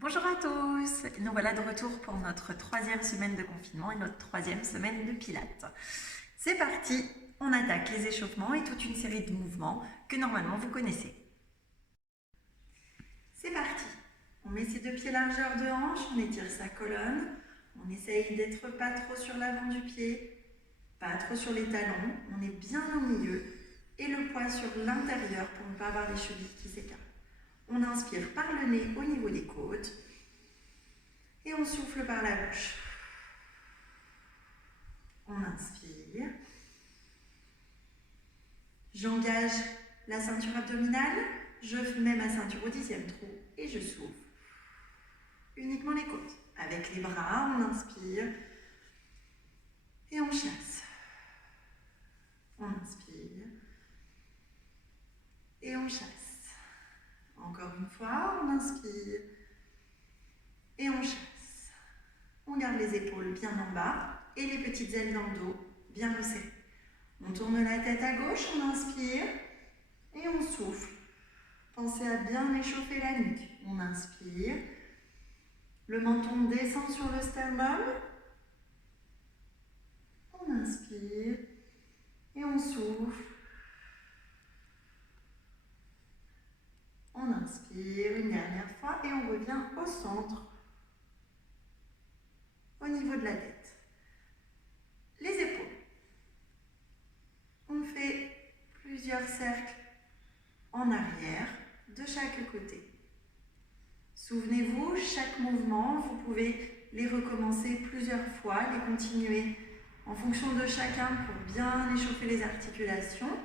Bonjour à tous, nous voilà de retour pour notre troisième semaine de confinement et notre troisième semaine de pilates. C'est parti, on attaque les échauffements et toute une série de mouvements que normalement vous connaissez. C'est parti, on met ses deux pieds largeur de hanche, on étire sa colonne, on essaye d'être pas trop sur l'avant du pied, pas trop sur les talons, on est bien au milieu et le poids sur l'intérieur pour ne pas avoir les chevilles qui s'écartent. On inspire par le nez au niveau des côtes et on souffle par la bouche. On inspire. J'engage la ceinture abdominale, je mets ma ceinture au 10e trou et je souffle. Uniquement les côtes. Avec les bras, on inspire et on chasse. On inspire et on chasse. Encore une fois, on inspire et on chasse. On garde les épaules bien en bas et les petites ailes dans le dos bien resserrées. On tourne la tête à gauche, on inspire et on souffle. Pensez à bien échauffer la nuque. On inspire. Le menton descend sur le sternum. On inspire et on souffle. On inspire une dernière fois et on revient au centre, au niveau de la tête. Les épaules. On fait plusieurs cercles en arrière de chaque côté. Souvenez-vous, chaque mouvement, vous pouvez les recommencer plusieurs fois, les continuer en fonction de chacun pour bien échauffer les articulations.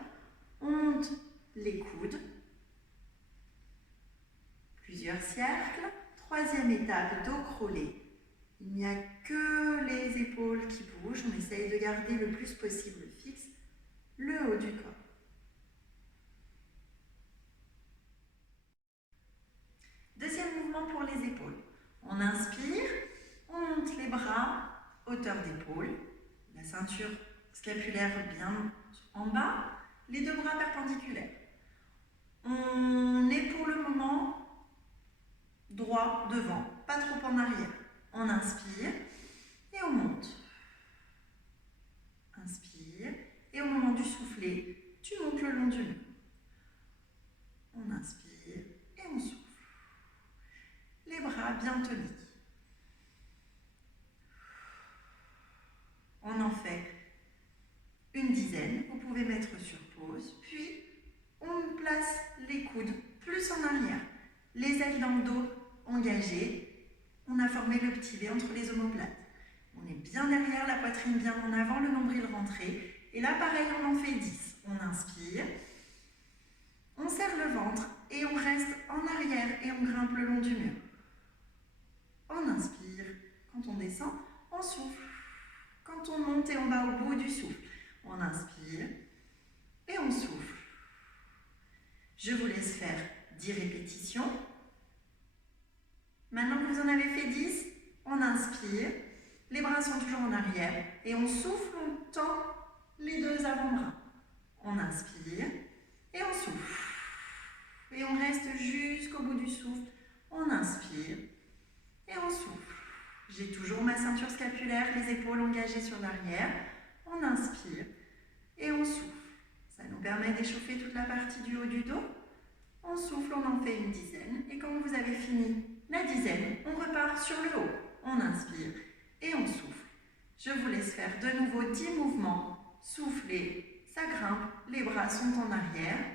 On monte les coudes. Plusieurs cercles. Troisième étape, dos crawlé. Il n'y a que les épaules qui bougent. On essaye de garder le plus possible fixe le haut du corps. Deuxième mouvement pour les épaules. On inspire, on monte les bras, hauteur d'épaule, la ceinture scapulaire bien en bas, les deux bras perpendiculaires. On est pour le moment droit devant, pas trop en arrière. On inspire et on monte. Inspire et au moment du souffler, tu montes le long du mur. On inspire et on souffle. Les bras bien toniques. On en fait une dizaine. Vous pouvez mettre sur pause. Puis, on place les coudes plus en arrière. Les ailes dans le dos engagées. On a formé le petit V entre les omoplates. On est bien derrière, la poitrine bien en avant, le nombril rentré. Et là, pareil, on en fait 10. On inspire. On serre le ventre et on reste en arrière et on grimpe le long du mur. On inspire. Quand on descend, on souffle. Quand on monte et on va au bout du souffle, on inspire et on souffle. Je vous laisse faire 10 répétitions. Maintenant que vous en avez fait 10, on inspire. Les bras sont toujours en arrière et on souffle, on tend les deux avant-bras. On inspire et on souffle. Et on reste jusqu'au bout du souffle. On inspire et on souffle. J'ai toujours ma ceinture scapulaire, les épaules engagées sur l'arrière. On inspire et on souffle. Ça nous permet d'échauffer toute la partie du haut du dos. On souffle, on en fait une dizaine. Et quand vous avez fini la dizaine, on repart sur le haut. On inspire et on souffle. Je vous laisse faire de nouveau 10 mouvements. Soufflez, ça grimpe, les bras sont en arrière.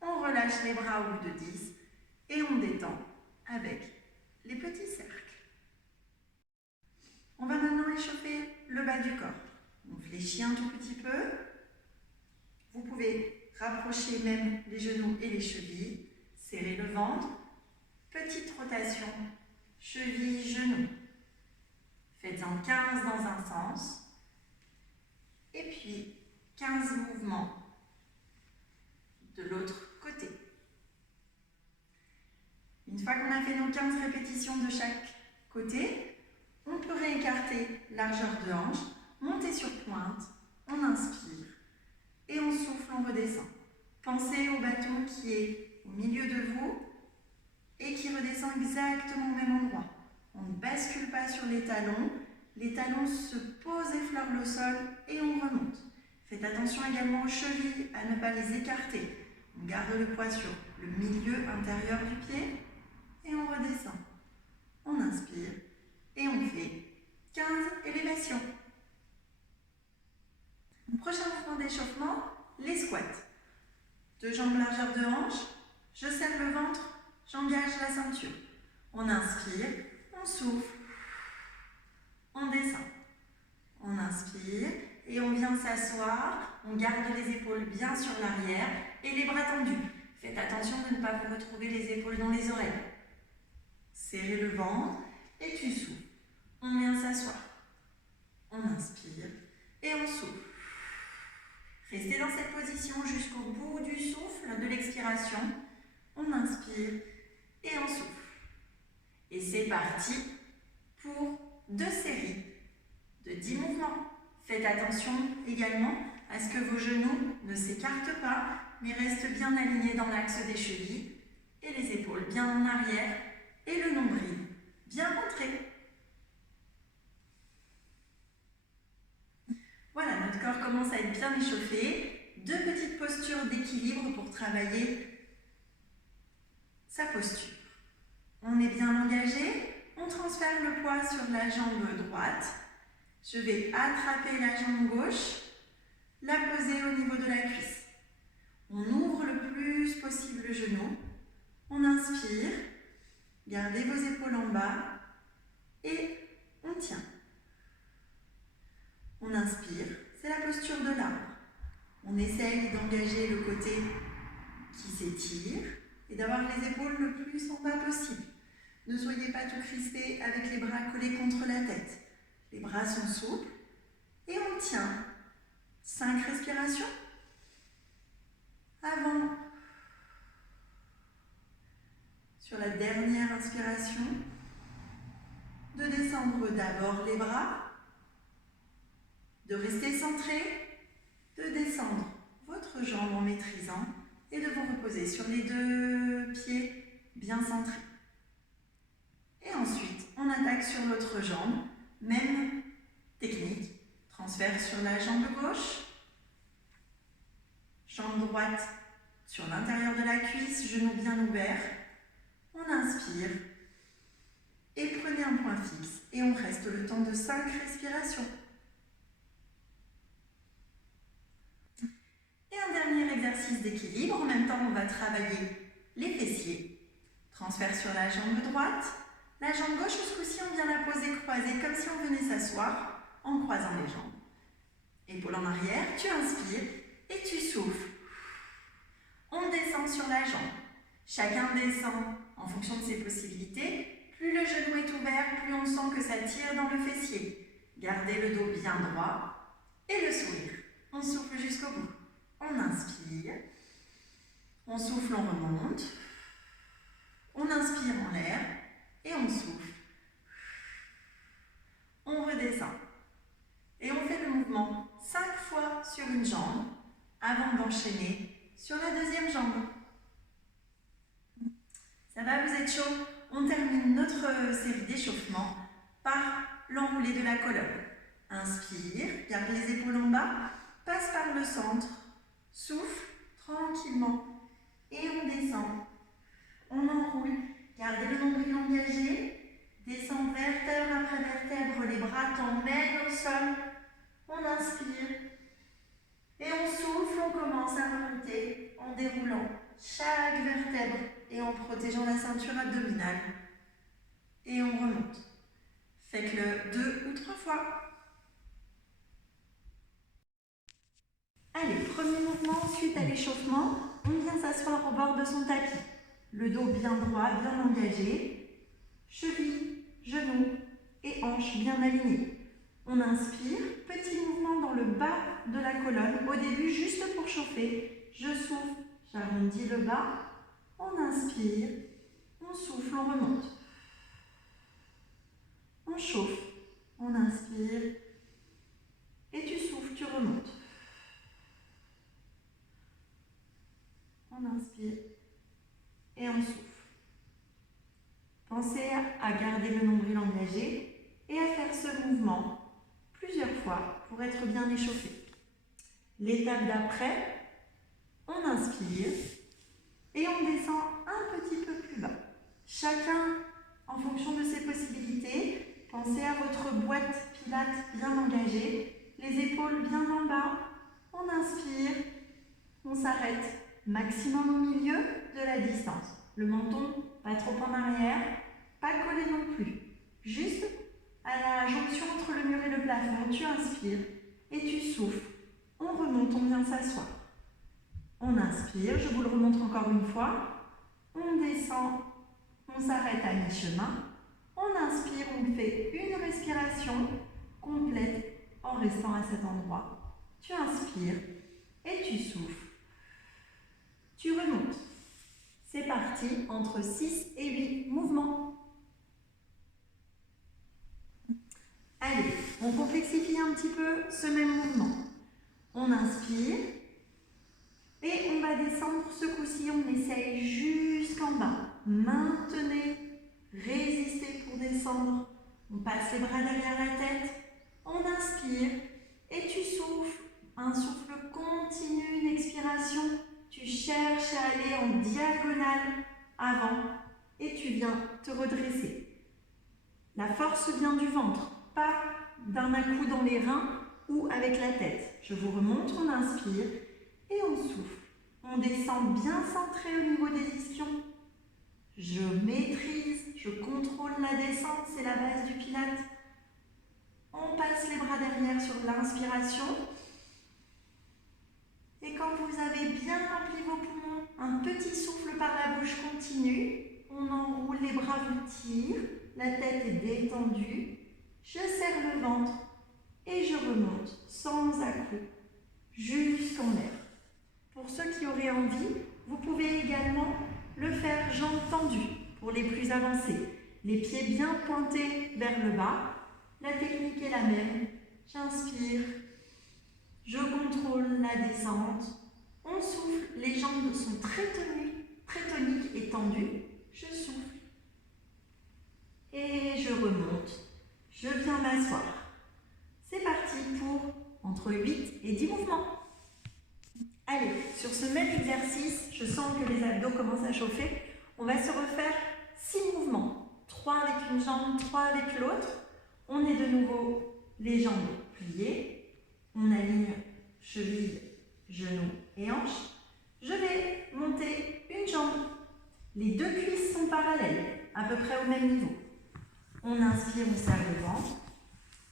On relâche les bras au bout de 10 et on détend avec les petits cercles. On va maintenant échauffer le bas du corps. On fléchit un tout petit peu. Vous pouvez rapprocher même les genoux et les chevilles. Serrer le ventre. Petite rotation, cheville, genou. Faites-en 15 dans un sens. Et puis 15 mouvements de l'autre côté. Une fois qu'on a fait nos 15 répétitions de chaque côté, on peut réécarter largeur de hanche, monter sur pointe, on inspire et on souffle, on redescend. Pensez au bâton qui est au milieu de vous et qui redescend exactement au même endroit. On ne bascule pas sur les talons se posent et fleurent le sol et on remonte. Faites attention également aux chevilles, à ne pas les écarter. On garde le poids sur le milieu intérieur du pied et on redescend. On inspire et on fait 15 élévations. Prochain mouvement d'échauffement, les squats. 2 jambes largeur de hanche, je serre le ventre, j'engage la ceinture. On inspire, on souffle, on descend. On inspire et on vient s'asseoir, on garde les épaules bien sur l'arrière et les bras tendus. Faites attention de ne pas vous retrouver les épaules dans les oreilles. Serrez le ventre et tu souffles. On vient s'asseoir. On inspire et on souffle. Restez dans cette position jusqu'au bout du souffle de l'expiration. On inspire et on souffle. Et c'est parti pour 2 séries de 10 mouvements. Faites attention également à ce que vos genoux ne s'écartent pas, mais restent bien alignés dans l'axe des chevilles et les épaules bien en arrière et le nombril bien rentré. Voilà, notre corps commence à être bien échauffé. 2 petites postures d'équilibre pour travailler sa posture. On est bien engagé, on transfère le poids sur la jambe droite. Je vais attraper la jambe gauche, la poser au niveau de la cuisse. On ouvre le plus possible le genou. On inspire, gardez vos épaules en bas et on tient. On inspire, c'est la posture de l'arbre. On essaye d'engager le côté qui s'étire et d'avoir les épaules le plus en bas possible. Ne soyez pas tout crispés avec les bras collés contre la tête. Les bras sont souples et on tient. 5 respirations. Avant. Sur la dernière inspiration, de descendre d'abord les bras, de rester centré, de descendre votre jambe en maîtrisant et de vous reposer sur les 2 pieds bien centrés. Et ensuite, on attaque sur l'autre jambe, même technique. Transfert sur la jambe gauche, jambe droite sur l'intérieur de la cuisse, genou bien ouvert. On inspire et prenez un point fixe et on reste le temps de 5 respirations. Et un dernier exercice d'équilibre. En même temps, on va travailler les fessiers. Transfert sur la jambe droite. La jambe gauche, ce coup-ci, on vient la poser croisée comme si on venait s'asseoir en croisant les jambes. Épaule en arrière, tu inspires et tu souffles. On descend sur la jambe. Chacun descend en fonction de ses possibilités. Plus le genou est ouvert, plus on sent que ça tire dans le fessier. Gardez le dos bien droit et le sourire. On souffle jusqu'au bout. On inspire. On souffle, on remonte. On inspire en l'air et on souffle. On redescend. Et on fait le mouvement 5 fois sur une jambe avant d'enchaîner sur la deuxième jambe. Ça va, vous êtes chaud? On termine notre série d'échauffement par l'enroulé de la colonne. Inspire, garde les épaules en bas, passe par le centre, souffle tranquillement et on descend. On enroule, gardez le nombril engagé, descend vertèbre après vertèbre, les bras t'emmènent au sol. On inspire et on souffle, on commence à remonter en déroulant chaque vertèbre et en protégeant la ceinture abdominale. Et on remonte. Faites-le 2 ou 3 fois. Allez, premier mouvement, suite à l'échauffement, on vient s'asseoir au bord de son tapis. Le dos bien droit, bien engagé, chevilles, genoux et hanches bien alignées. On inspire, petit mouvement dans le bas de la colonne, au début juste pour chauffer. Je souffle, j'arrondis le bas, on inspire, on souffle, on remonte. On chauffe, on inspire et tu souffles, tu remontes. On inspire et on souffle. engagé et à faire ce mouvement plusieurs fois pour être bien échauffé. L'étape d'après, on inspire et on descend un petit peu plus bas. Chacun en fonction de ses possibilités. Pensez à votre boîte pilates bien engagée, les épaules bien en bas. On inspire, on s'arrête maximum au milieu de la distance. Le menton pas trop en arrière, pas collé non plus. Juste à la jonction entre le mur et le plafond, tu inspires et tu souffles. On remonte, on vient s'asseoir. On inspire, je vous le remontre encore une fois. On descend, on s'arrête à mi-chemin. On inspire, on fait une respiration complète en restant à cet endroit. Tu inspires et tu souffles. Tu remontes. C'est parti, entre 6 et 8 mouvements. Allez, on complexifie un petit peu ce même mouvement. On inspire et on va descendre. Ce coup-ci, on essaye jusqu'en bas. Maintenez, résistez pour descendre. On passe les bras derrière la tête. On inspire et tu souffles. Un souffle continu, une expiration. Tu cherches à aller en diagonale avant et tu viens te redresser. La force vient du ventre, pas d'un à-coup dans les reins ou avec la tête. Je vous remonte, on inspire et on souffle. On descend bien centré au niveau des ischions. Je maîtrise, je contrôle la descente, c'est la base du pilate. On passe les bras derrière sur l'inspiration. Et quand vous avez bien rempli vos poumons, un petit souffle par la bouche continue. On enroule les bras, vous tire, la tête est détendue. Je serre le ventre et je remonte sans à-coup jusqu'en l'air. Pour ceux qui auraient envie, vous pouvez également le faire jambes tendues pour les plus avancés. Les pieds bien pointés vers le bas. La technique est la même. J'inspire. Je contrôle la descente. On souffle. Les jambes sont très toniques et tendues. Je souffle. Et je remonte. Je viens m'asseoir. C'est parti pour entre 8 et 10 mouvements. Allez, sur ce même exercice, je sens que les abdos commencent à chauffer. On va se refaire 6 mouvements. 3 avec une jambe, 3 avec l'autre. On est de nouveau les jambes pliées. On aligne cheville, genoux et hanches. Je vais monter une jambe. Les deux cuisses sont parallèles, à peu près au même niveau. On inspire, on serre le ventre.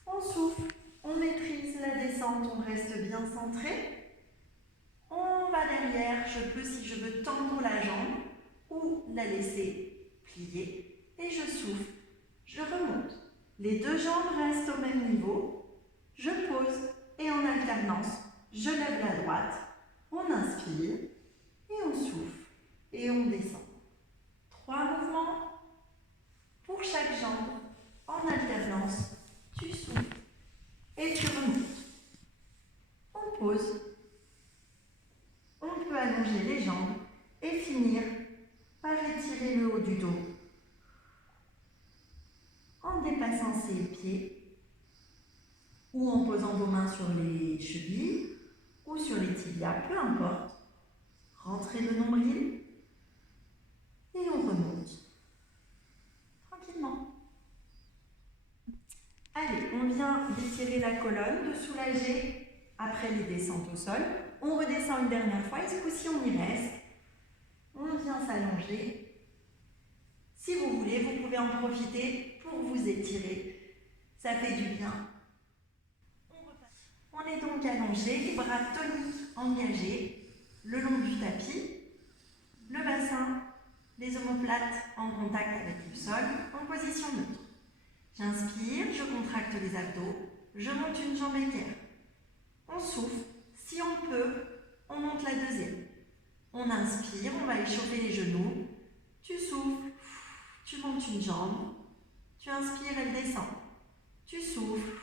On souffle, on maîtrise la descente, on reste bien centré. On va derrière, je peux, si je veux, tendre la jambe ou la laisser plier. Et je souffle, je remonte. Les deux jambes restent au même niveau. Je pose et en alternance, je lève la droite. On inspire et on souffle et on descend. 3 mouvements pour chaque jambe. En alternance, tu souffles et tu remontes. On pose. On peut allonger les jambes et finir par étirer le haut du dos en dépassant ses pieds ou en posant vos mains sur les chevilles ou sur les tibias, peu importe. Rentrez le nombril et on remonte tranquillement. Allez, on vient d'étirer la colonne, de soulager après les descentes au sol. On redescend une dernière fois et ce coup-ci on y reste. On vient s'allonger. Si vous voulez, vous pouvez en profiter pour vous étirer. Ça fait du bien. On est donc allongé, les bras toniques, engagés, le long du tapis, le bassin, les omoplates en contact avec le sol, en position neutre. J'inspire, je contracte les abdos, je monte une jambe équerre. On souffle, si on peut, on monte la deuxième. On inspire, on va échauffer les genoux. Tu souffles, tu montes une jambe. Tu inspires, elle descend. Tu souffles,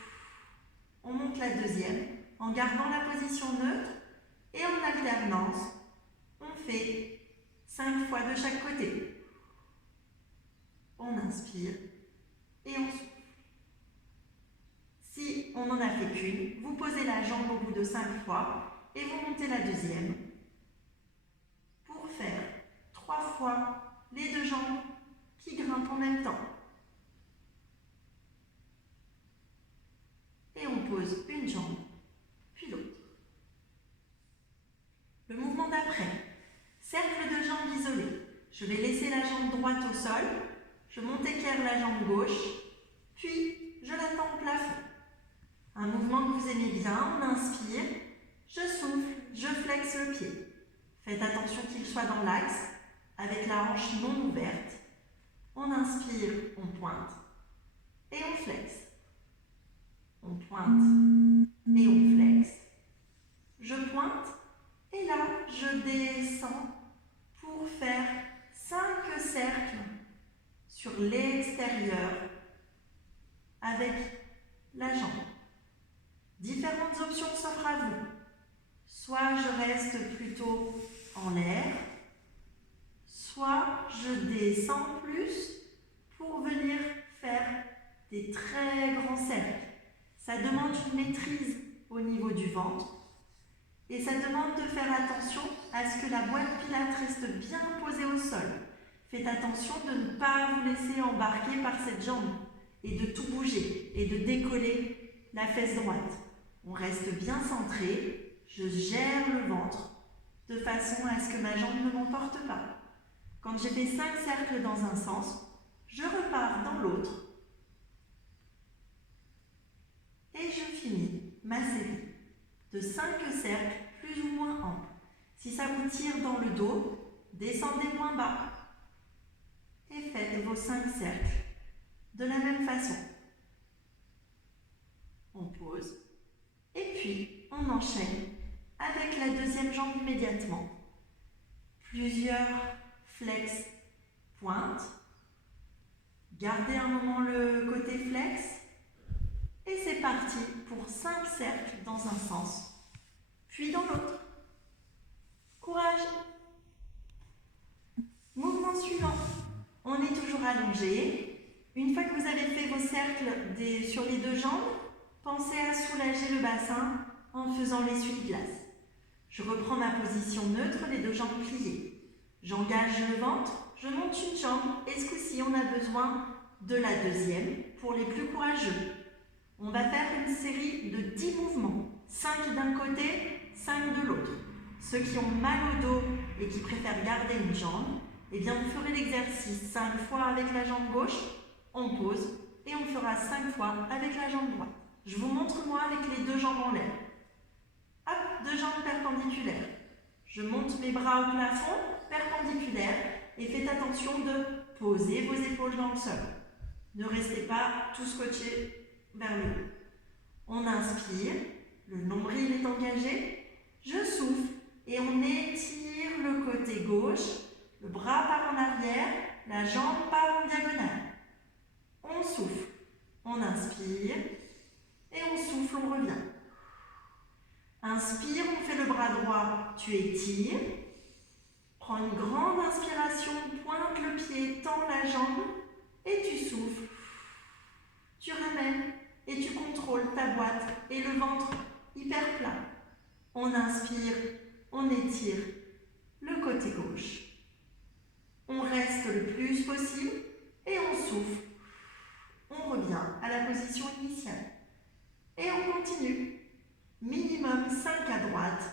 on monte la deuxième en gardant la position neutre et en alternance. On fait 5 fois de chaque côté. On inspire et on souffle. on n'en a fait qu'une. Vous posez la jambe au bout de 5 fois et vous montez la deuxième pour faire 3 fois les 2 jambes qui grimpent en même temps. Et on pose une jambe, puis l'autre. Le mouvement d'après, cercle de jambes isolées. Je vais laisser la jambe droite au sol, je monte équerre la jambe gauche, puis je la tends au plafond. Un mouvement que vous aimez bien, on inspire, je souffle, je flexe le pied. Faites attention qu'il soit dans l'axe, avec la hanche non ouverte. On inspire, on pointe, et on flexe. On pointe, et on flexe. Je pointe, et là, je descends pour faire 5 cercles sur l'extérieur avec la jambe. Différentes options s'offrent à vous. Soit je reste plutôt en l'air, soit je descends plus pour venir faire des très grands cercles. Ça demande une maîtrise au niveau du ventre et ça demande de faire attention à ce que la boîte pilates reste bien posée au sol. Faites attention de ne pas vous laisser embarquer par cette jambe et de tout bouger et de décoller la fesse droite. On reste bien centré, je gère le ventre de façon à ce que ma jambe ne m'emporte pas. Quand j'ai fait 5 cercles dans un sens, je repars dans l'autre et je finis ma série de 5 cercles plus ou moins amples. Si ça vous tire dans le dos, descendez moins bas et faites vos 5 cercles de la même façon. On pose et puis on enchaîne avec la deuxième jambe immédiatement. Plusieurs flex pointe. Gardez un moment le côté flex et c'est parti pour 5 cercles dans un sens, puis dans l'autre. Courage! Mouvement suivant. On est toujours allongé. Une fois que vous avez fait vos cercles sur les 2 jambes, pensez à soulager le bassin en faisant l'essuie-glace. Je reprends ma position neutre, les 2 jambes pliées. J'engage le ventre, je monte une jambe et ce coup-ci, on a besoin de la deuxième pour les plus courageux. On va faire une série de 10 mouvements, 5 d'un côté, 5 de l'autre. Ceux qui ont mal au dos et qui préfèrent garder une jambe, eh bien vous ferez l'exercice 5 fois avec la jambe gauche, on pose et on fera 5 fois avec la jambe droite. Je vous montre moi avec les 2 jambes en l'air. Hop, 2 jambes perpendiculaires. Je monte mes bras au plafond, perpendiculaires, et faites attention de poser vos épaules dans le sol. Ne restez pas tout scotché vers le haut. On inspire, le nombril est engagé, je souffle et on étire le côté gauche, le bras part en arrière, la jambe part en diagonale. On souffle, on inspire et on souffle, on revient. Inspire, on fait le bras droit, tu étires. Prends une grande inspiration, pointe le pied, tends la jambe et tu souffles. Tu ramènes et tu contrôles ta boîte et le ventre hyper plat. On inspire, on étire le côté gauche. On reste le plus possible et on souffle. On revient à la position initiale. Et on continue. Minimum 5 à droite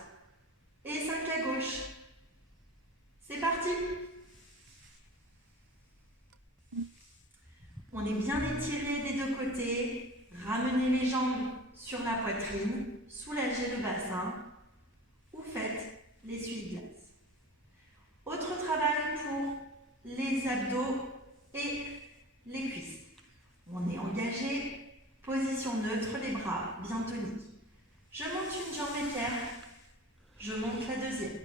et 5 à gauche. C'est parti! On est bien étiré des 2 côtés. Ramenez les jambes sur la poitrine. Soulagez le bassin. Ou faites l'essuie-glace. Autre travail pour les abdos et les cuisses. On est engagé. Position neutre, les bras bien toniques. Je monte une jambe équerre. Je monte la deuxième.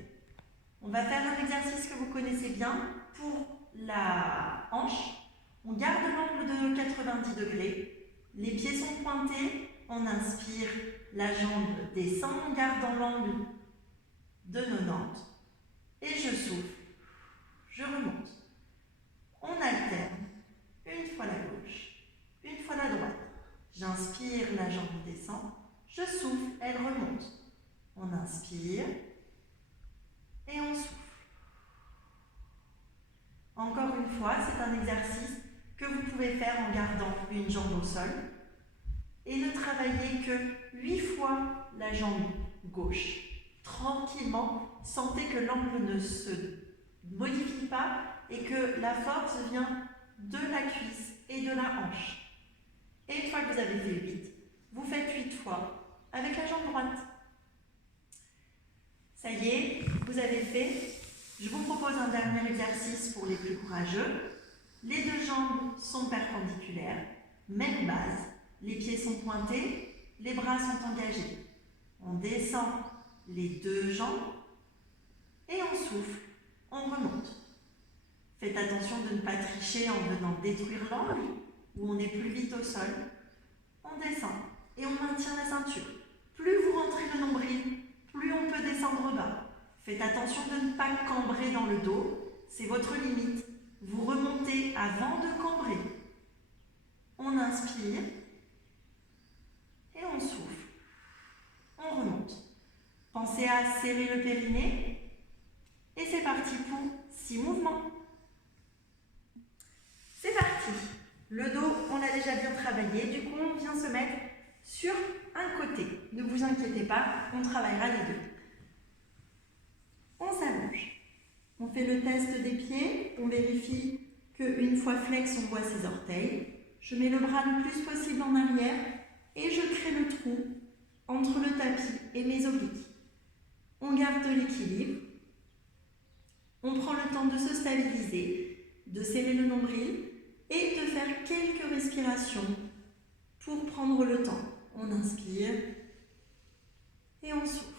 On va faire un exercice que vous connaissez bien pour la hanche. On garde l'angle de 90 degrés. Les pieds sont pointés. On inspire, la jambe descend, on garde dans l'angle de 90. Et je souffle. Je remonte. On alterne. Une fois la gauche, une fois la droite. J'inspire, la jambe descend. Je souffle, elle remonte. On inspire et on souffle. Encore une fois, c'est un exercice que vous pouvez faire en gardant une jambe au sol et ne travaillez que 8 fois la jambe gauche. Tranquillement, sentez que l'angle ne se modifie pas et que la force vient de la cuisse et de la hanche. Et une fois que vous avez fait 8, vous faites 8 fois avec la jambe droite. Ça y est, vous avez fait. Je vous propose un dernier exercice pour les plus courageux. Les deux jambes sont perpendiculaires, même base. Les pieds sont pointés, les bras sont engagés. On descend les deux jambes et on souffle, on remonte. Faites attention de ne pas tricher en venant détruire l'angle où on est plus vite au sol. On descend et on maintient la ceinture. Plus vous rentrez le nombril, plus on peut descendre bas. Faites attention de ne pas cambrer dans le dos, c'est votre limite. Vous remontez avant de cambrer. On inspire et on souffle. On remonte. Pensez à serrer le périnée et c'est parti pour 6 mouvements. C'est parti. Le dos, on l'a déjà bien travaillé, du coup on vient se mettre sur un côté. Ne vous inquiétez pas, on travaillera les deux. On s'allonge. On fait le test des pieds. On vérifie qu'une fois flex, on voit ses orteils. Je mets le bras le plus possible en arrière et je crée le trou entre le tapis et mes obliques. On garde l'équilibre. On prend le temps de se stabiliser, de serrer le nombril et de faire quelques respirations pour prendre le temps. On inspire et on souffle.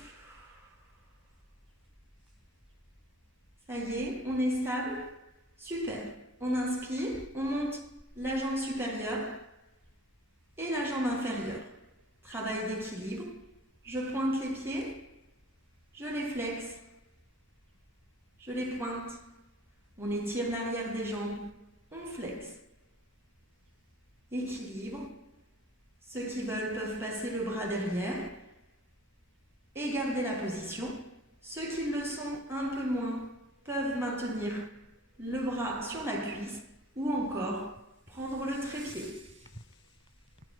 Ça y est, on est stable. Super. On inspire, on monte la jambe supérieure et la jambe inférieure. Travail d'équilibre. Je pointe les pieds, je les flexe, je les pointe. On étire l'arrière des jambes, on flexe. Équilibre. Ceux qui veulent peuvent passer le bras derrière et garder la position. Ceux qui le sont un peu moins peuvent maintenir le bras sur la cuisse ou encore prendre le trépied.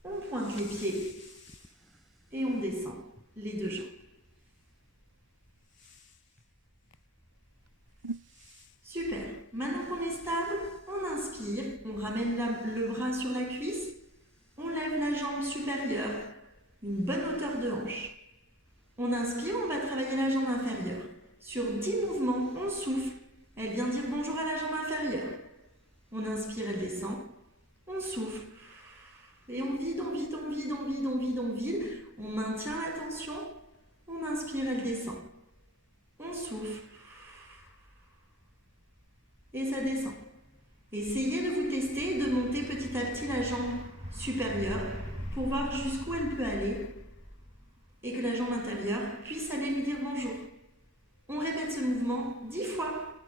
On pointe les pieds et on descend les deux jambes. Super. Maintenant qu'on est stable, on inspire, on ramène le bras sur la cuisse, on lève la jambe supérieure, une bonne hauteur de hanche. On inspire, on va travailler la jambe inférieure. Sur 10 mouvements, on souffle. Elle vient dire bonjour à la jambe inférieure. On inspire, elle descend. On souffle. Et on vide, on vide, on vide, on vide, on vide, on vide. On maintient la tension. On inspire, elle descend. On souffle. Et ça descend. Essayez de vous tester, de monter petit à petit la jambe supérieure pour voir jusqu'où elle peut aller et que la jambe inférieure puisse aller lui dire bonjour. On répète ce mouvement 10 fois.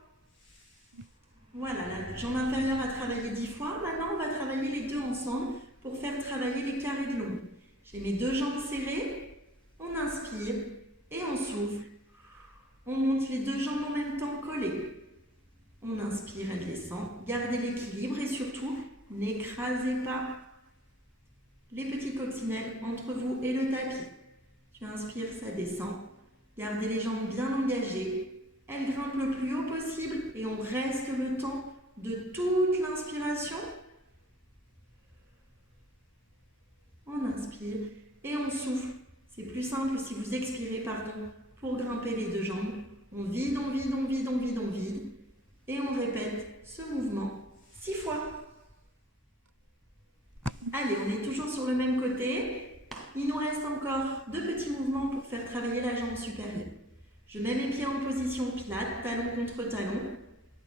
Voilà, la jambe inférieure a travaillé 10 fois. Maintenant, on va travailler les deux ensemble pour faire travailler les carrés de l'ombre. J'ai mes deux jambes serrées. On inspire et on souffle. On monte les deux jambes en même temps collées. On inspire, elle descend. Gardez l'équilibre et surtout, n'écrasez pas les petites coccinelles entre vous et le tapis. Tu inspires, ça descend. Gardez les jambes bien engagées. Elles grimpent le plus haut possible et on reste le temps de toute l'inspiration. On inspire et on souffle. C'est plus simple si vous expirez, pardon, pour grimper les deux jambes. On vide, on vide, on vide, on vide, on vide. Et on répète ce mouvement 6 fois. Allez, on est toujours sur le même côté. Il nous reste encore 2 petits mouvements pour faire travailler la jambe supérieure. Je mets mes pieds en position pilates, talon contre talon.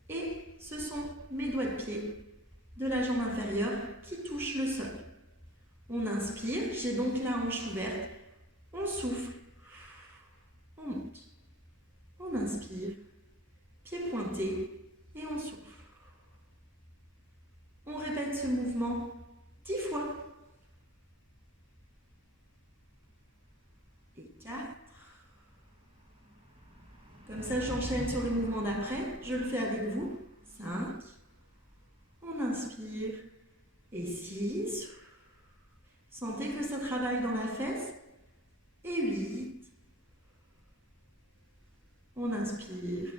Et ce sont mes doigts de pied de la jambe inférieure qui touchent le sol. On inspire, j'ai donc la hanche ouverte. On souffle. On monte. On inspire. Pied pointé. Et on souffle. On répète ce mouvement 10 fois. Comme ça, j'enchaîne sur le mouvement d'après. Je le fais avec vous. 5. On inspire. Et 6. Sentez que ça travaille dans la fesse. Et 8. On inspire.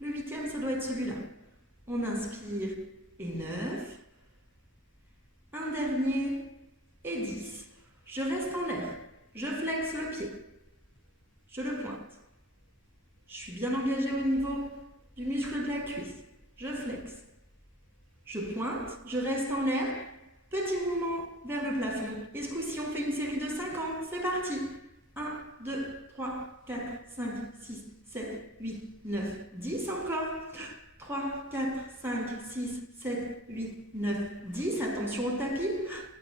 Le 8e, ça doit être celui-là. On inspire. Et 9. Un dernier. Et 10. Je reste en l'air. Je flexe le pied. Je le pointe. Je suis bien engagée au niveau du muscle de la cuisse. Je flexe. Je pointe, je reste en l'air. Petit mouvement vers le plafond. Et ce coup-ci, on fait une série de 50. C'est parti. 1, 2, 3, 4, 5, 6, 7, 8, 9, 10 encore. 3, 4, 5, 6, 7, 8, 9, 10. Attention au tapis.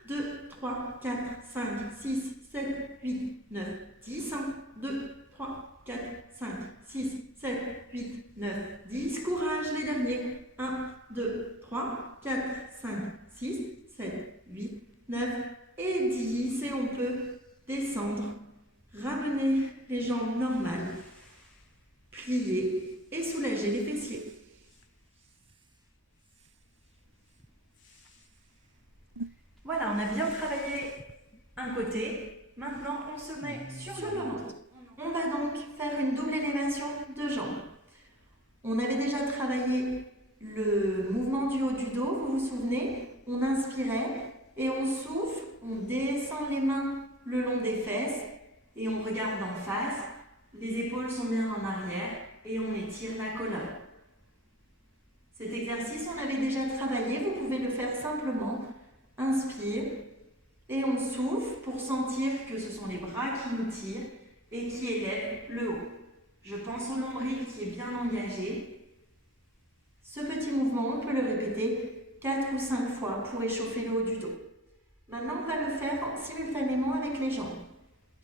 2, 3, 4, 5, 6, 7, 8, 9, 10. 1, 2, 3, 4, 5, 6, 7, 8, 9, 10. Courage, les derniers. 1, 2, 3, 4, 5, 6, 7, 8, 9 et 10. Et on peut descendre, ramener les jambes normales, plier et soulager les fessiers. Voilà, on a bien travaillé un côté. Maintenant, on se met sur le ventre. On va donc faire une double élévation de jambes. On avait déjà travaillé le mouvement du haut du dos, vous vous souvenez? On inspirait et on souffle, on descend les mains le long des fesses et on regarde en face. Les épaules sont bien en arrière et on étire la colonne. Cet exercice, on l'avait déjà travaillé, vous pouvez le faire simplement. Inspire et on souffle pour sentir que ce sont les bras qui nous tirent et qui élèvent le haut. Je pense au nombril qui est bien engagé. Ce petit mouvement, on peut le répéter 4 ou 5 fois pour échauffer le haut du dos. Maintenant, on va le faire simultanément avec les jambes.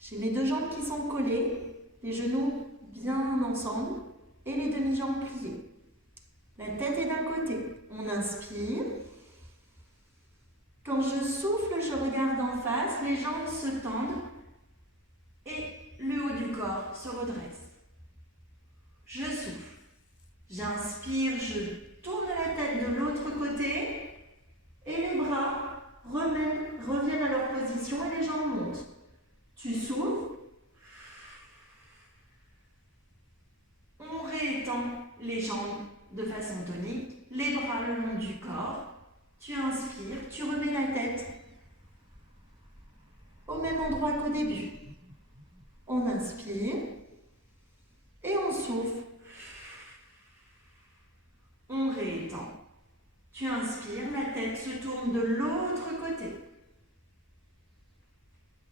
J'ai mes deux jambes qui sont collées, les genoux bien ensemble et les demi-jambes pliées. La tête est d'un côté. On inspire. Quand je souffle, je regarde en face, les jambes se tendent et le haut du corps se redresse. Je souffle. J'inspire, je tourne la tête de l'autre côté et les bras reviennent à leur position et les jambes montent. Tu souffles. On réétend les jambes de façon tonique, les bras le long du corps. Tu inspires, tu remets la tête au même endroit qu'au début. On inspire et on souffle. On réétend. Tu inspires, la tête se tourne de l'autre côté.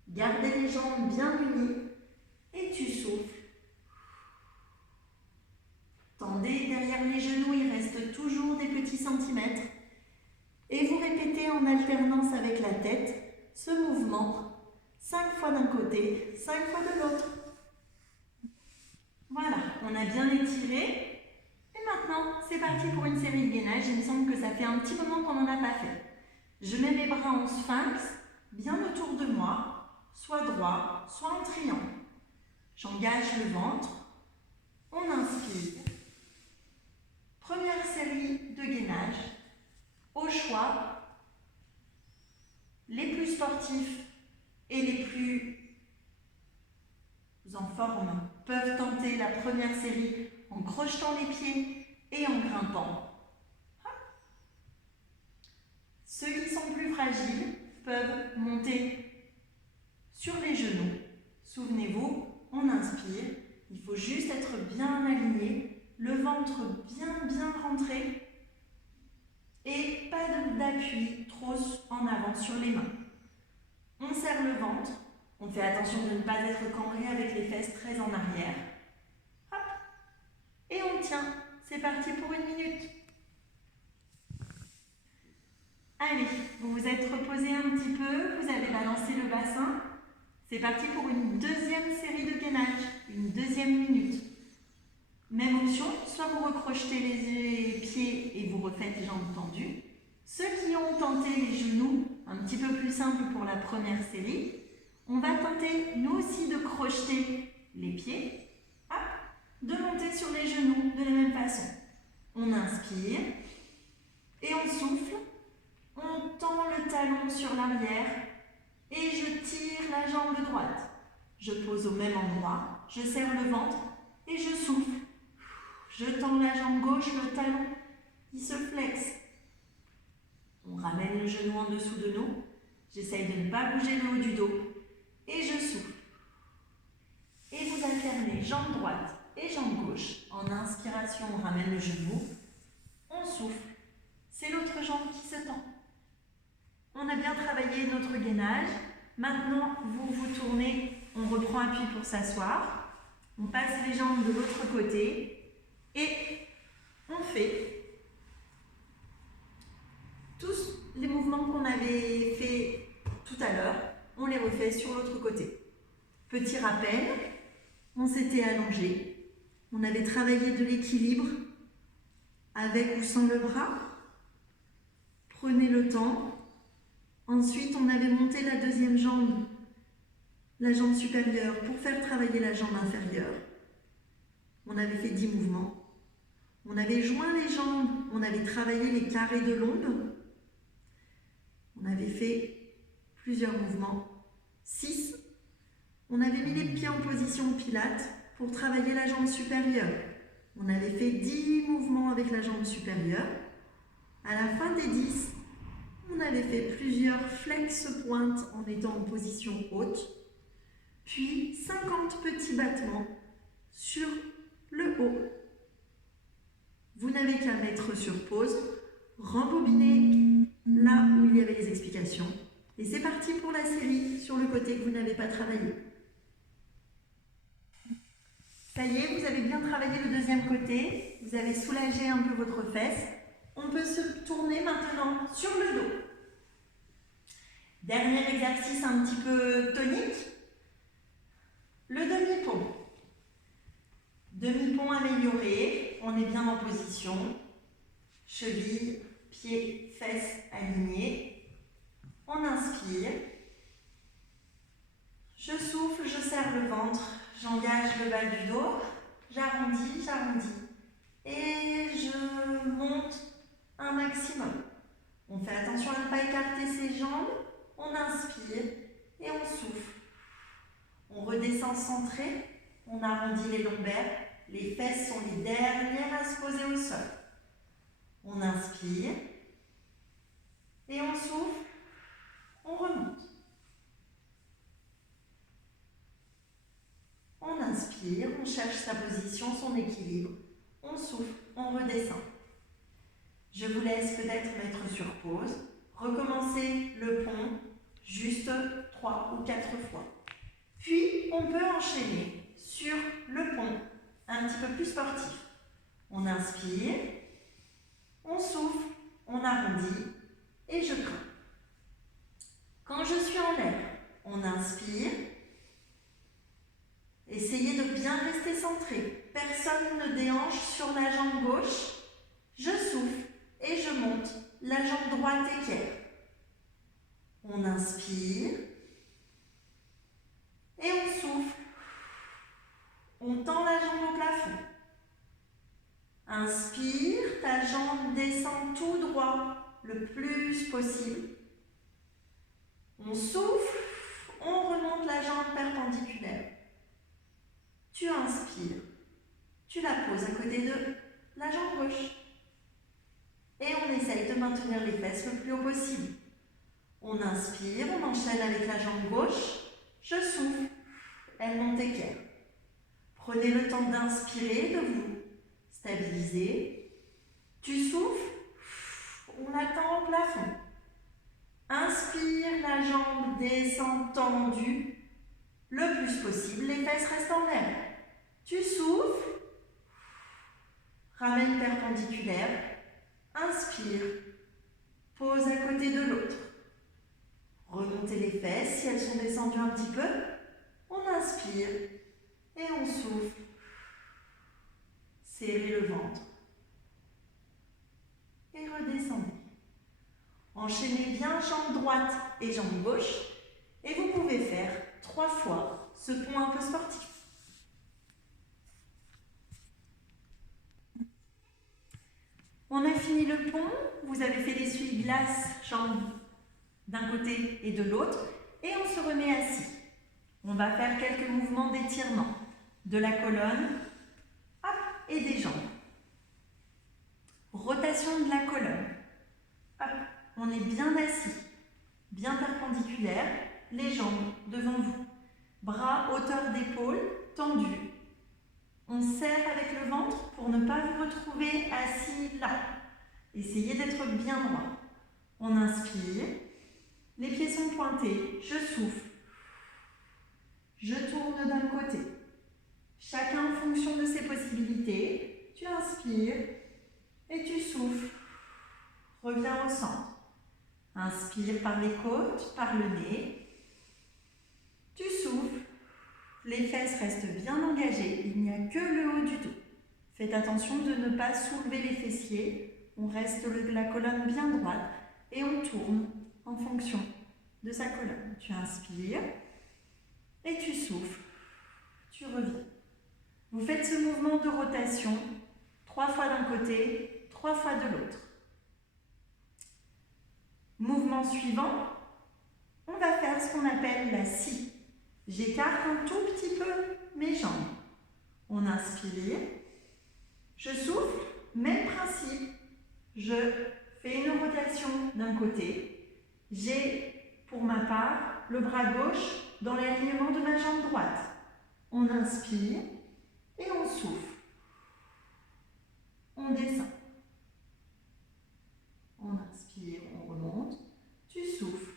Gardez les jambes bien unies et tu souffles. Tendez derrière les genoux, il reste toujours des petits centimètres. Et vous répétez en alternance avec la tête ce mouvement 5 fois d'un côté, 5 fois de l'autre. Voilà, on a bien étiré. Et maintenant, c'est parti pour une série de gainages. Il me semble que ça fait un petit moment qu'on n'en a pas fait. Je mets mes bras en sphinx, bien autour de moi, soit droit, soit en triangle. J'engage le ventre. On inspire. Première série de gainages. Au choix, les plus sportifs et les plus en forme peuvent tenter la première série en crochetant les pieds et en grimpant. Ceux qui sont plus fragiles peuvent monter sur les genoux. Souvenez-vous, on inspire, il faut juste être bien aligné, le ventre bien rentré. Et pas d'appui trop en avant sur les mains. On serre le ventre. On fait attention de ne pas être cambré avec les fesses très en arrière. Hop. Et on tient. C'est parti pour 1 minute. Allez, vous vous êtes reposé un petit peu. Vous avez balancé le bassin. C'est parti pour une deuxième série de gainage. Une deuxième minute. Même option, soit vous recrochetez les pieds et vous refaites les jambes tendues. Ceux qui ont tenté les genoux, un petit peu plus simple pour la première série, on va tenter nous aussi de crocheter les pieds, hop, de monter sur les genoux de la même façon. On inspire et on souffle. On tend le talon sur l'arrière et je tire la jambe droite. Je pose au même endroit, je serre le ventre et je souffle. Je tends la jambe gauche, le talon, il se flexe. On ramène le genou en dessous de nous. J'essaye de ne pas bouger le haut du dos et je souffle. Et vous alternez jambe droite et jambe gauche. En inspiration, on ramène le genou, on souffle. C'est l'autre jambe qui se tend. On a bien travaillé notre gainage. Maintenant, vous vous tournez, on reprend appui pour s'asseoir. On passe les jambes de l'autre côté et on fait tous les mouvements qu'on avait fait tout à l'heure. On les refait sur l'autre côté. Petit rappel, on s'était allongé. On avait travaillé de l'équilibre avec ou sans le bras. Prenez le temps. Ensuite, on avait monté la deuxième jambe, la jambe supérieure, pour faire travailler la jambe inférieure. On avait fait 10 mouvements. On avait joint les jambes, on avait travaillé les carrés de l'ombre. On avait fait plusieurs mouvements. 6. On avait mis les pieds en position pilates pour travailler la jambe supérieure. On avait fait 10 mouvements avec la jambe supérieure. À la fin des 10, on avait fait plusieurs flex-pointes en étant en position haute, puis 50 petits battements sur le haut. Vous n'avez qu'à mettre sur pause, rembobiner là où il y avait les explications, et c'est parti pour la série sur le côté que vous n'avez pas travaillé. Ça y est, vous avez bien travaillé le deuxième côté, vous avez soulagé un peu votre fesse. On peut se tourner maintenant sur le dos. Dernier exercice un petit peu tonique, le demi-pont. Demi-pont amélioré, on est bien en position. Cheville, pieds, fesses alignés. On inspire. Je souffle, je serre le ventre, j'engage le bas du dos, j'arrondis. Et je monte un maximum. On fait attention à ne pas écarter ses jambes. On inspire et on souffle. On redescend centré. On arrondit les lombaires. Les fesses sont les dernières à se poser au sol. On inspire et on souffle. On remonte. On inspire, on cherche sa position, son équilibre. On souffle, on redescend. Je vous laisse peut-être mettre sur pause. Recommencer le pont juste 3 ou 4 fois. Puis, on peut enchaîner sur le pont un petit peu plus sportif. On inspire, on souffle, on arrondit et je crains. Quand je suis en l'air, on inspire. Essayez de bien rester centré. Personne ne déhanche sur la jambe gauche. Je souffle et je monte. La jambe droite équerre. On inspire et on souffle. On tend la jambe au plafond. Inspire, ta jambe descend tout droit le plus possible. On souffle, on remonte la jambe perpendiculaire. Tu inspires, tu la poses à côté de la jambe gauche. Et on essaye de maintenir les fesses le plus haut possible. On inspire, on enchaîne avec la jambe gauche. Je souffle, elle monte équerre. Prenez le temps d'inspirer, de vous stabiliser. Tu souffles, on attend au plafond. Inspire, la jambe descend tendue le plus possible. Les fesses restent en l'air. Tu souffles, ramène perpendiculaire. Inspire, pose à côté de l'autre. Remontez les fesses si elles sont descendues un petit peu. On inspire et on souffle. Serrez le ventre. Et redescendez. Enchaînez bien jambe droite et jambe gauche. Et vous pouvez faire 3 fois ce pont un peu sportif. On a fini le pont, vous avez fait l'essuie-glace, jambes d'un côté et de l'autre, et on se remet assis. On va faire quelques mouvements d'étirement de la colonne hop, et des jambes. Rotation de la colonne. Hop, on est bien assis, bien perpendiculaire, les jambes devant vous. Bras, hauteur d'épaule, tendus. On serre avec le ventre pour ne pas vous retrouver assis là. Essayez d'être bien droit. On inspire. Les pieds sont pointés. Je souffle. Je tourne d'un côté. Chacun en fonction de ses possibilités. Tu inspires et tu souffles. Reviens au centre. Inspire par les côtes, par le nez. Tu souffles. Les fesses restent bien engagées. Il n'y a que le haut du dos. Faites attention de ne pas soulever les fessiers. On reste la colonne bien droite et on tourne en fonction de sa colonne. Tu inspires et tu souffles. Tu reviens. Vous faites ce mouvement de rotation 3 fois d'un côté, 3 fois de l'autre. Mouvement suivant, on va faire ce qu'on appelle la scie. J'écarte un tout petit peu mes jambes. On inspire, je souffle, même principe. Je fais une rotation d'un côté. J'ai, pour ma part, le bras gauche dans l'alignement de ma jambe droite. On inspire et on souffle. On descend. On inspire, on remonte. Tu souffles.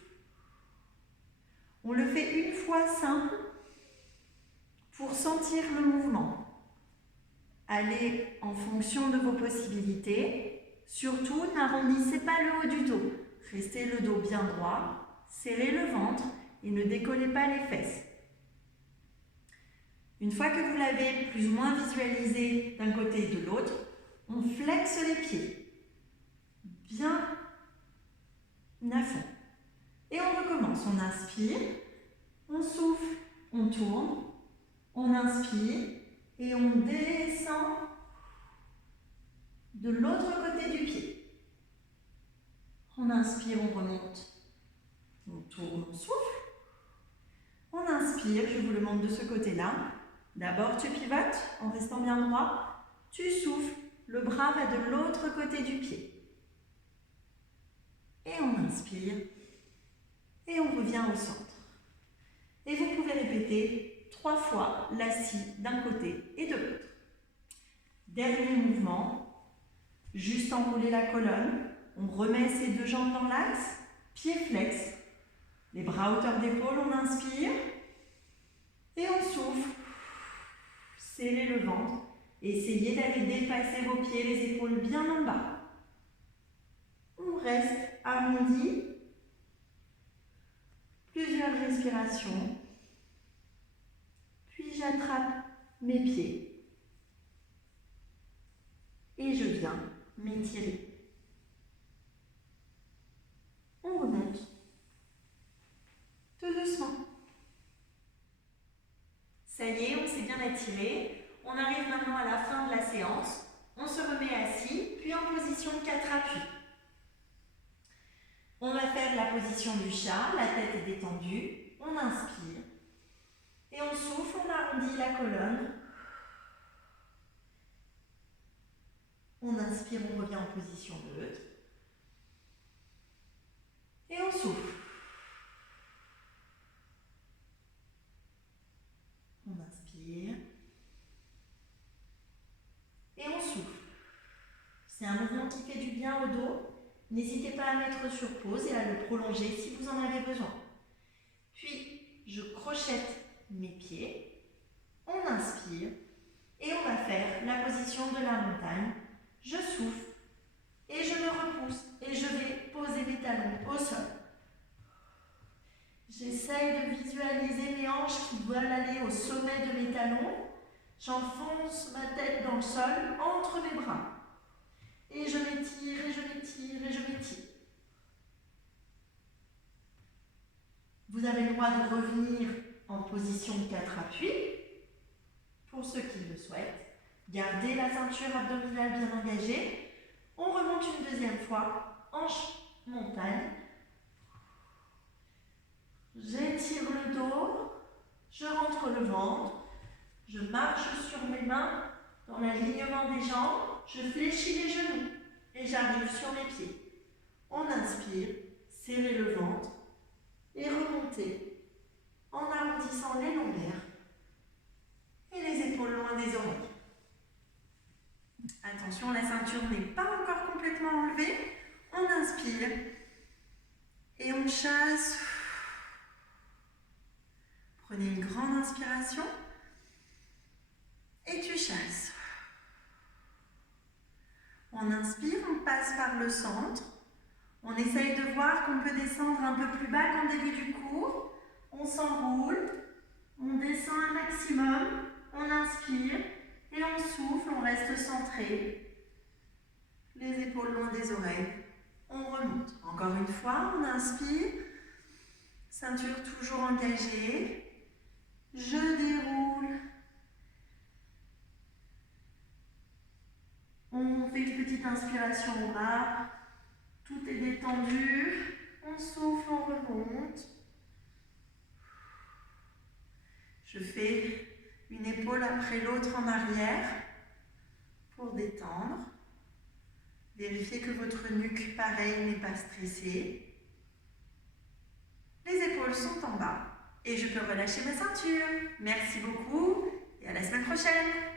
On le fait une fois simple pour sentir le mouvement. Allez en fonction de vos possibilités. Surtout, n'arrondissez pas le haut du dos. Restez le dos bien droit, serrez le ventre et ne décollez pas les fesses. Une fois que vous l'avez plus ou moins visualisé d'un côté et de l'autre, on flexe les pieds. Bien à fond. Et on recommence. On inspire, on souffle, on tourne, on inspire et on descend de l'autre côté du pied. On inspire, on remonte, on tourne, on souffle. On inspire, je vous le montre de ce côté-là. D'abord, tu pivotes en restant bien droit. Tu souffles, le bras va de l'autre côté du pied. Et on inspire. Et on revient au centre. Et vous pouvez répéter 3 fois la scie d'un côté et de l'autre. Dernier mouvement, juste enrouler la colonne. On remet ses 2 jambes dans l'axe, pieds flex. Les bras à hauteur d'épaule, on inspire. Et on souffle. Serrez le ventre. Essayez d'aller dépasser vos pieds, les épaules bien en bas. On reste arrondi. Plusieurs respirations. Puis j'attrape mes pieds. Et je viens m'étirer. On remonte. Tout doucement. Ça y est, on s'est bien étiré. On arrive maintenant à la fin de la séance. On se remet assis, puis en position 4 appuis. On va faire la position du chat, la tête est détendue. On inspire. Et on souffle, on arrondit la colonne. On inspire, on revient en position neutre. Et on souffle. On inspire. Et on souffle. C'est un mouvement qui fait du bien au dos. N'hésitez pas à mettre sur pause et à le prolonger si vous en avez besoin. Puis, je crochette mes pieds. On inspire. Et on va faire la position de la montagne. Je souffle. Et je me repousse. Et je vais poser mes talons au sol. J'essaye de visualiser mes hanches qui veulent aller au sommet de mes talons. J'enfonce ma tête dans le sol entre mes bras. Et je m'étire, et je m'étire, et je m'étire. Vous avez le droit de revenir en position 4 appuis, pour ceux qui le souhaitent. Gardez la ceinture abdominale bien engagée. On remonte une deuxième fois, hanche, montagne. J'étire le dos, je rentre le ventre, je marche sur mes mains dans l'alignement des jambes, je fléchis les genoux et j'arrive sur mes pieds. On inspire, serrez le ventre et remontez en arrondissant les lombaires et les épaules loin des oreilles. Attention, la ceinture n'est pas encore complètement enlevée. On inspire et on chasse. Prenez une grande inspiration et tu chasses. On inspire, on passe par le centre. On essaye de voir qu'on peut descendre un peu plus bas qu'en début du cours. On s'enroule, on descend un maximum, on inspire et on souffle, on reste centré. Les épaules loin des oreilles. On remonte. Encore une fois, on inspire. Ceinture toujours engagée. Je déroule. On fait une petite inspiration au bas. Tout est détendu. On souffle, on remonte. Je fais une épaule après l'autre en arrière pour détendre. Vérifiez que votre nuque, pareil, n'est pas stressée. Les épaules sont en bas et je peux relâcher ma ceinture. Merci beaucoup et à la semaine prochaine.